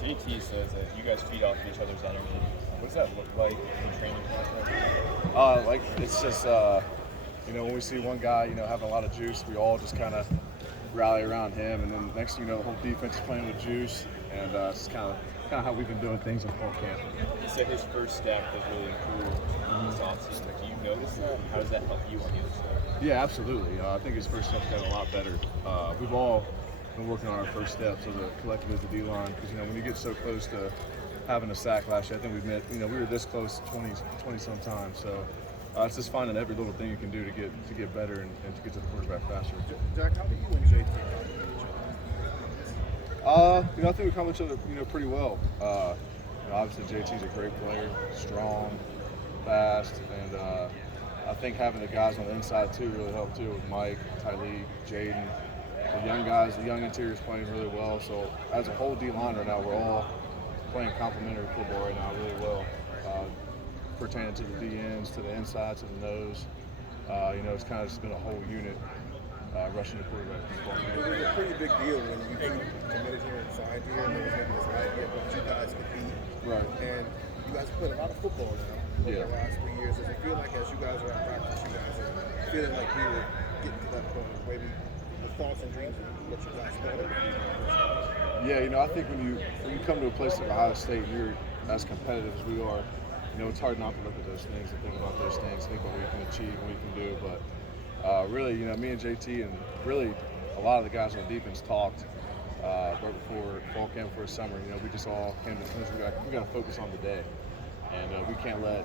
JT says that you guys feed off each other's energy. What does that look like in training Like it's just when we see one guy having a lot of juice, we all just kind of rally around him, and then next thing you know, the whole defense is playing with juice, and it's kind of how we've been doing things in fall camp. He said his first step has really improved this offseason. Do you notice that? How does that help you on the other side? Yeah, absolutely. I think his first step's gotten a lot better. We've all been working on our first steps as a collective as the D-line, because when you get so close to having a sack last year, I think we were this close 20 some times. So it's just finding every little thing you can do to get better and to get to the quarterback faster. Jack, how do you and JT? I think we come each other pretty well. Obviously JT's a great player, strong, fast, and I think having the guys on the inside too really helped too, with Mike, Tyleek, Jaden. The young guys, the young interior's playing really well. So as a whole D-line right now, we're all playing complementary football right now really well, pertaining to the D-ends, to the inside, to the nose. It's kind of just been a whole unit rushing the quarterback. It was a pretty big deal when you committed here and signed here, and there was maybe this idea of what you guys could be. Right. And you guys have played a lot of football now over the last 3 years. Does it feel like as you guys are at practice, you guys are feeling like we were getting to that point, maybe the thoughts and dreams of what you guys thought? Yeah, I think when you come to a place like Ohio State, you're as competitive as we are. It's hard not to look at those things and think about those things, think what we can achieve and we can do. But really, me and JT and really a lot of the guys on the defense talked right before fall camp, before summer. We just all came to the conclusion we got to focus on the day, and we can't let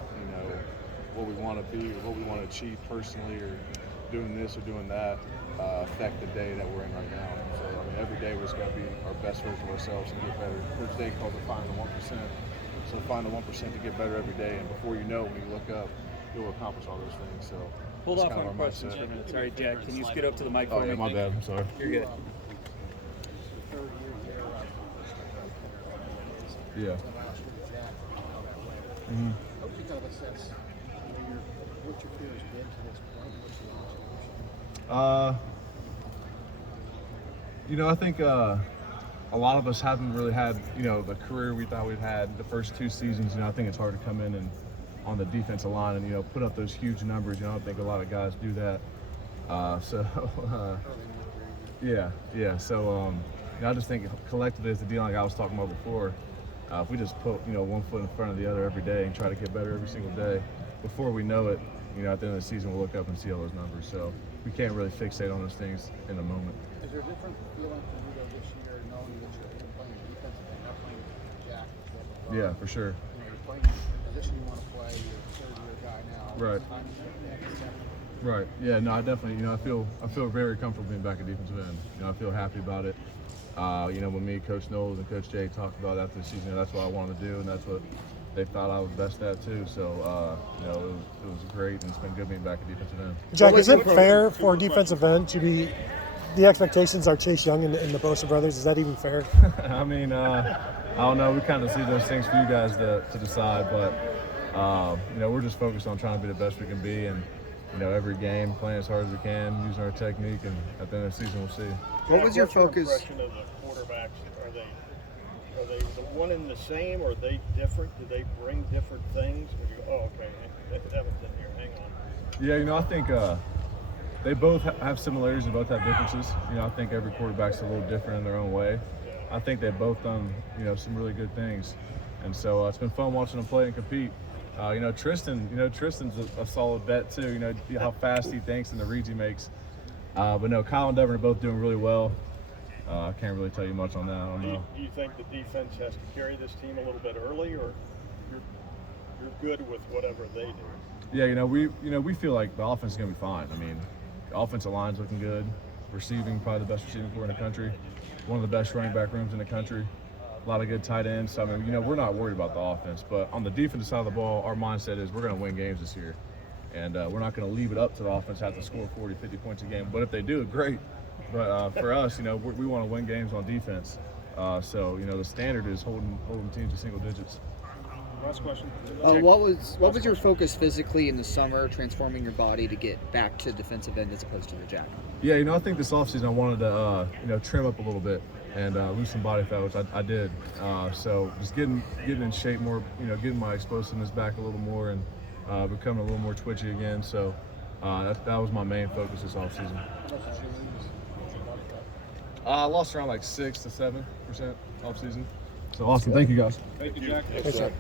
what we want to be or what we want to achieve personally or doing this or doing that affect the day that we're in right now. So every day we're just got to be our best version of ourselves and get better. Coach Day calls it find the 1%. So find the 1% to get better every day, and before you know, when you look up, you'll accomplish all those things. So hold off on questions for a minute. Sorry, Jack. Can you scoot up to the mic for me? Yeah, my bad. I'm sorry. You're good. Yeah. Mm-hmm. How would you kind of assess what your career has been to this point? What's the I think a lot of us haven't really had, the career we thought we'd had the first 2 seasons. I think it's hard to come in and on the defensive line and, put up those huge numbers. I don't think a lot of guys do that. Yeah. So, I just think collectively as the D-line like I was talking about before, if we just put, one foot in front of the other every day and try to get better every single day, before we know it, at the end of the season, we'll look up and see all those numbers. So we can't really fixate on those things in the moment. Is there a different feeling for you though this year, knowing that you're playing defensive and not playing Jack? Yeah, for sure. You're playing the position you want to play. You're a third-year guy now. Right. Right. Yeah. No, I definitely. I feel very comfortable being back at defensive end. I feel happy about it. When me, Coach Knowles, and Coach Jay talked about after the season, that's what I wanted to do, and that's what they thought I was best at too. So, it was great, and it's been good being back at defensive end. Jack, is it fair for a defensive end to be? The expectations are Chase Young and the Bosa brothers. Is that even fair? I don't know. We kind of see those things for you guys to decide, but we're just focused on trying to be the best we can be, and every game playing as hard as we can, using our technique, and at the end of the season we'll see. What was your focus? Impression of the quarterbacks? Are they the one and the same, or are they different? Do they bring different things? Or you go, oh, okay, Evan's in here. Hang on. Yeah, I think they both have similarities and both have differences. I think every quarterback's a little different in their own way. I think they've both done some really good things, and so it's been fun watching them play and compete. Tristan's a solid bet too. How fast he thinks and the reads he makes. But no, Kyle and Devin are both doing really well. I can't really tell you much on that. I don't know. Do you think the defense has to carry this team a little bit early, or you're good with whatever they do? Yeah, we feel like the offense is going to be fine. The offensive line's looking good. Receiving, probably the best receiving corps in the country. One of the best running back rooms in the country. A lot of good tight ends. So, we're not worried about the offense. But on the defensive side of the ball, our mindset is we're going to win games this year. And we're not going to leave it up to the offense to have to score 40, 50 points a game. But if they do, great. But for us, we want to win games on defense. So, the standard is holding teams to single digits. Last question. What was your focus physically in the summer, transforming your body to get back to defensive end as opposed to the Jack? Yeah, I think this offseason I wanted to, trim up a little bit. and lose some body fat, which I did. So just getting in shape more, getting my explosiveness back a little more, and becoming a little more twitchy again. So that was my main focus this offseason. I lost around like 6 to 7% off season. So awesome. Thank you guys. Thank you, Jack. Thanks, Jack.